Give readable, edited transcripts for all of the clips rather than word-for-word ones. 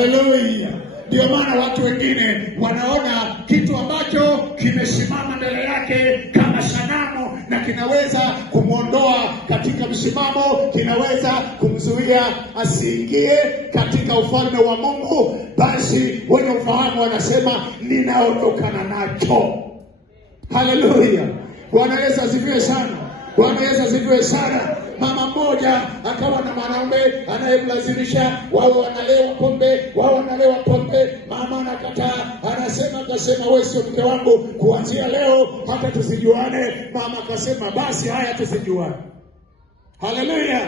Haleluya. Ndio maana watu wengine wanaona kitu ambacho kimesimama mbele yake kama sanamu na kinaweza kumuondoa katika msimamo, kinaweza kumzuia asiingie katika ufalme wa Mungu. Basi wenye ufahamu wanasema ninaondokana nacho. Haleluya. Bwana Yesu asifiwe sana. Bwana Yesu asifiwe sana. Mama mmoja akawa na mwanaume anayemlazimisha wao wanalewa pombe. Mama anakataa, akasema wewe sio mke wangu, kuanzia leo hata tusijuane. Mama akasema basi haya tusijuane. Haleluya.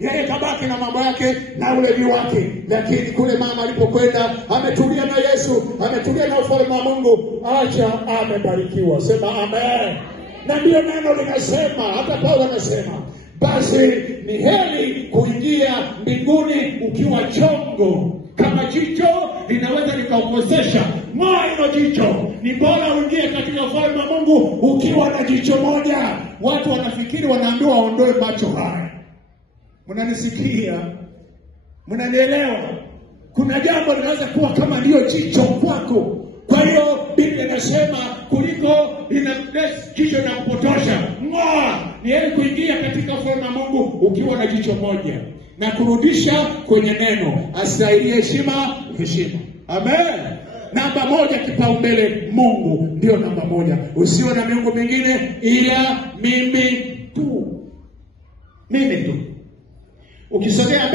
Yeye kabaki na mambo yake na ulevi wake. Lakini kule mama alipokwenda ametulia na Yesu, ametulia na ufalme wa Mungu, acha amebarikiwa. Sema amen. Na ndio neno linasema, hata Paulo anasema, basi ni heri kuingia mbinguni ukiwa chongo. Kama jicho linaweza likaukosesha, moyo jicho, ni bora uingie katika ufalme wa Mungu ukiwa na jicho moja. Watu wanafikiri wanaambiwa waondoe macho haya. Mnanisikia? Mnanielewa? Kuna jambo linaweza kuwa kama ndio jicho kwako. Kwa hiyo Biblia inasema kuliko jicho na kupotosha, ni heri kuingia katika ufalme wa Mungu ukiwa na jicho moja na kurudisha kwenye neno. Astahili heshima. Amen. Namba moja kipaumbele, Mungu ndio namba moja. Usiwe na miungu mingine ila mimi tu. Ukisogea